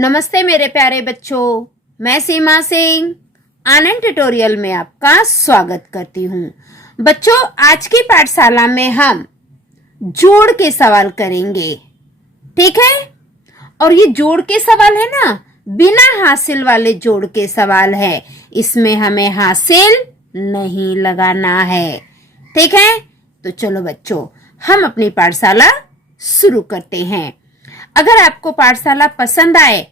नमस्ते मेरे प्यारे बच्चों, मैं सीमा सिंह आनंद ट्यूटोरियल में आपका स्वागत करती हूँ। बच्चों, आज की पाठशाला में हम जोड़ के सवाल करेंगे, ठीक है। और ये जोड़ के सवाल है ना, बिना हासिल वाले जोड़ के सवाल है। इसमें हमें हासिल नहीं लगाना है, ठीक है। तो चलो बच्चों, हम अपनी पाठशाला शुरू करते हैं। अगर आपको पाठशाला पसंद आए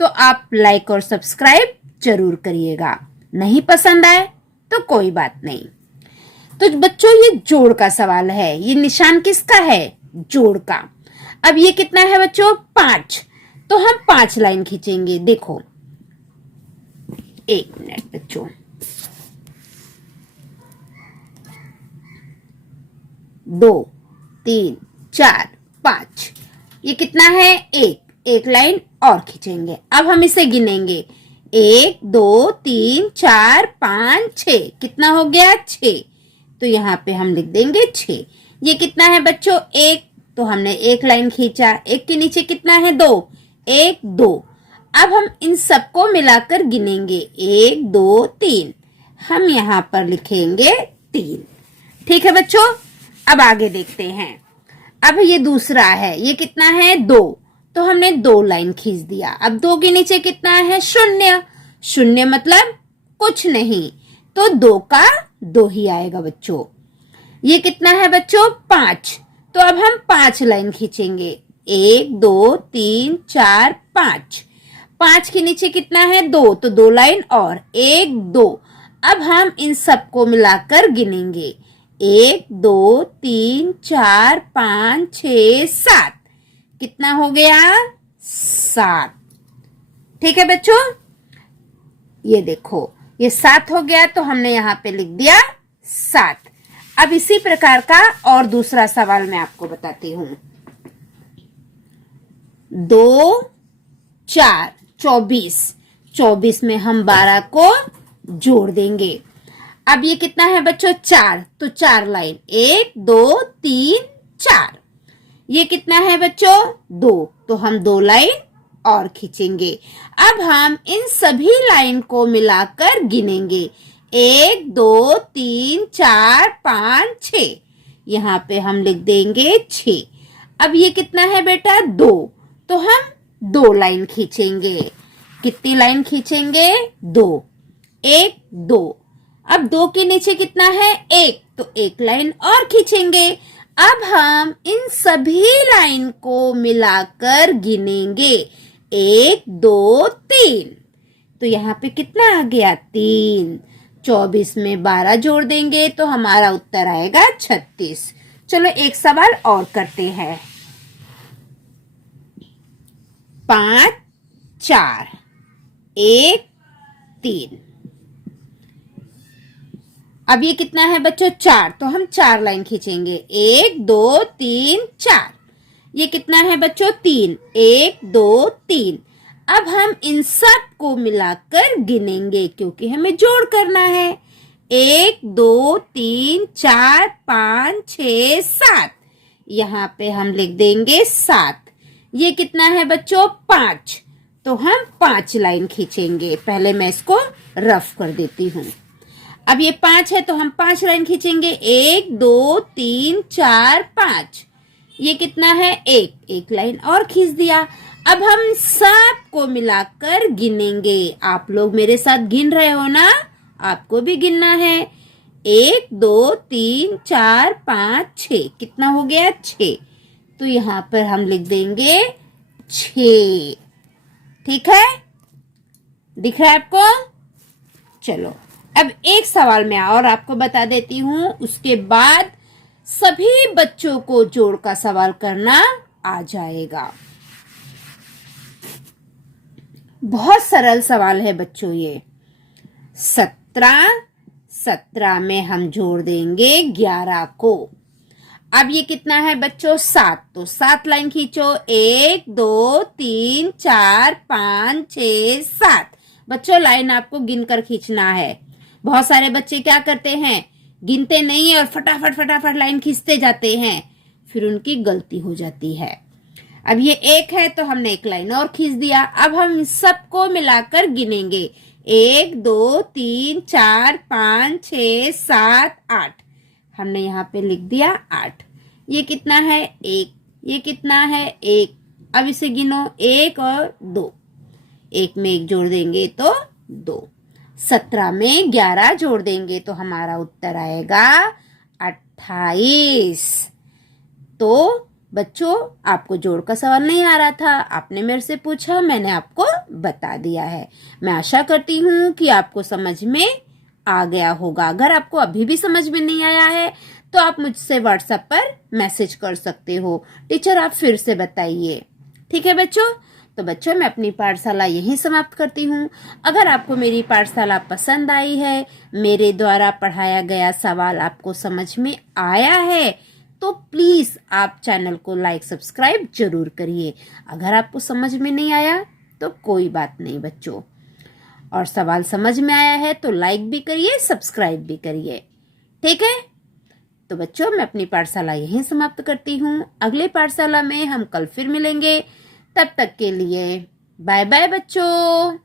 तो आप लाइक और सब्सक्राइब जरूर करिएगा। नहीं पसंद आए तो कोई बात नहीं। तो बच्चों, ये जोड़ का सवाल है। ये निशान किसका है? जोड़ का। अब ये कितना है बच्चों? 5। तो हम 5 लाइन खींचेंगे। देखो, 1 मिनट बच्चों। दो, 3, 4, 5। ये कितना है? 1 लाइन और खींचेंगे। अब हम इसे गिनेंगे। 1 2 3 4 5 6। कितना हो गया? 6। तो यहाँ पे हम लिख देंगे 6। ये कितना है बच्चों? 1। तो हमने 1 लाइन खींचा। 1 के नीचे कितना है? 2। 1 2। अब हम इन सबको मिलाकर गिनेंगे। 1 2 3। हम यहाँ पर लिखेंगे 3। ठीक है बच्चों, अब आगे देखते हैं। अब ये दूसरा है। ये कितना है? 2। तो हमने 2 लाइन खींच दिया। अब 2 के नीचे कितना है? 0। 0 मतलब कुछ नहीं, तो 2 का 2 ही आएगा बच्चों। ये कितना है बच्चों? 5। तो अब हम 5 लाइन खींचेंगे। 1 2 3 4 5। 5 के नीचे कितना है? 2। तो 2 लाइन और। 1 2। अब हम इन सबको मिलाकर गिनेंगे। 1 2 3 4 5 6 7। कितना हो गया? 7। ठीक है बच्चों, ये देखो, ये 7 हो गया। तो हमने यहाँ पे लिख दिया 7। अब इसी प्रकार का और दूसरा सवाल मैं आपको बताती हूँ। 2 4 24। 24 में हम 12 को जोड़ देंगे। अब ये कितना है बच्चों? 4। तो 4 लाइन। 1 2 3 4। ये कितना है बच्चों? 2। तो हम 2 लाइन और खींचेंगे। अब हम इन सभी लाइन को मिलाकर गिनेंगे। 1 2 3 4 5 6। यहाँ पे हम लिख देंगे 6। अब ये कितना है बेटा? 2। तो हम 2 लाइन खींचेंगे। कितनी लाइन खींचेंगे? 2। 1 2। अब 2 के नीचे कितना है? 1। तो 1 लाइन और खींचेंगे। अब हम इन सभी लाइन को मिलाकर गिनेंगे। 1 2 3। तो यहाँ पे कितना आ गया? 3। 24 में 12 जोड़ देंगे तो हमारा उत्तर आएगा 36। चलो एक सवाल और करते हैं। 5 4 1 3। अब ये कितना है बच्चों? 4। तो हम 4 लाइन खींचेंगे। 1 2 3 4। ये कितना है बच्चों? 3। 1 2 3। अब हम इन सब को मिलाकर गिनेंगे क्योंकि हमें जोड़ करना है। 1 2 3 4 5 6 7। यहाँ पे हम लिख देंगे 7। ये कितना है बच्चों? 5। तो हम 5 लाइन खींचेंगे। पहले मैं इसको रफ कर देती हूँ। अब ये 5 है तो हम 5 लाइन खींचेंगे। 1 2 3 4 5। ये कितना है? 1 लाइन और खींच दिया। अब हम सब को मिलाकर गिनेंगे। आप लोग मेरे साथ गिन रहे हो ना? आपको भी गिनना है। 1 2 3 4 5 6। कितना हो गया? 6। तो यहाँ पर हम लिख देंगे 6। ठीक है, दिख रहा है आपको? चलो अब एक सवाल मैं और आपको बता देती हूँ, उसके बाद सभी बच्चों को जोड़ का सवाल करना आ जाएगा। बहुत सरल सवाल है बच्चों ये। 17 में हम जोड़ देंगे 11 को। अब ये कितना है बच्चों? 7। तो 7 लाइन खींचो। 1 2 3 4 5 6 7। बच्चों, लाइन आपको गिनकर खींचना है। बहुत सारे बच्चे क्या करते हैं? गिनते नहीं और फटाफट फटाफट लाइन खींचते जाते हैं, फिर उनकी गलती हो जाती है। अब ये 1 है तो हमने एक लाइन और खींच दिया। अब हम सबको मिलाकर गिनेंगे, 1 2 3 4 5 6 7 8। हमने यहाँ पे लिख दिया 8। ये कितना है? 1। ये कितना है? 1। अब इसे गिनो, 1 और 2, 1 में 1 जोड़ देंगे तो 2, 17 में 11 जोड़ देंगे तो हमारा उत्तर आएगा 28। तो बच्चों, आपको जोड़ का सवाल नहीं आ रहा था, आपने मेरे से पूछा, मैंने आपको बता दिया है। मैं आशा करती हूँ कि आपको समझ में आ गया होगा। अगर आपको अभी भी समझ में नहीं आया है तो आप मुझसे व्हाट्सएप पर मैसेज कर सकते हो, टीचर आप फिर से बताइए। ठीक है बच्चों? तो बच्चों, मैं अपनी पाठशाला यहीं समाप्त करती हूँ। अगर आपको मेरी पाठशाला पसंद आई है, मेरे द्वारा पढ़ाया गया सवाल आपको समझ में आया है, तो प्लीज आप चैनल को लाइक सब्सक्राइब जरूर करिए। अगर आपको समझ में नहीं आया तो कोई बात नहीं बच्चों, और सवाल समझ में आया है तो लाइक भी करिए, सब्सक्राइब भी करिए। ठीक है? तो बच्चों, मैं अपनी पाठशाला यहीं समाप्त करती हूँ। अगले पाठशाला में हम कल फिर मिलेंगे। तब तक के लिए बाय बाय बच्चों।